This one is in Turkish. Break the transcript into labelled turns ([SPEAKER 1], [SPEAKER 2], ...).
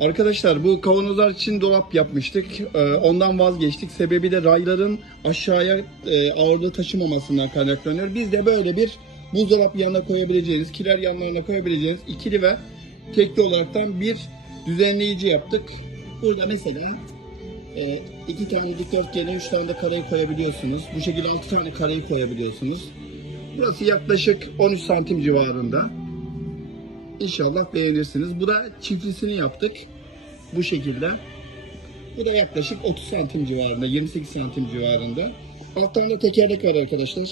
[SPEAKER 1] Arkadaşlar bu kavanozlar için dolap yapmıştık. Ee, Ondan vazgeçtik. Sebebi de rayların aşağıya e, ağırlığı taşımamasından kaynaklanıyor. Biz de böyle bir buzdolabı yanına koyabileceğiniz, kiler yanlarına koyabileceğiniz ikili ve tekli olaraktan bir düzenleyici yaptık. Burada mesela e, iki tane dikdörtgeni, üç tane de kareyi koyabiliyorsunuz. Bu şekilde altı tane kareyi koyabiliyorsunuz. Burası yaklaşık 13 santim civarında. İnşallah beğenirsiniz. Bu da çiftlisini yaptık. Bu şekilde. Bu da yaklaşık 30 santim civarında, 28 santim civarında. Alttan da tekerlek var arkadaşlar.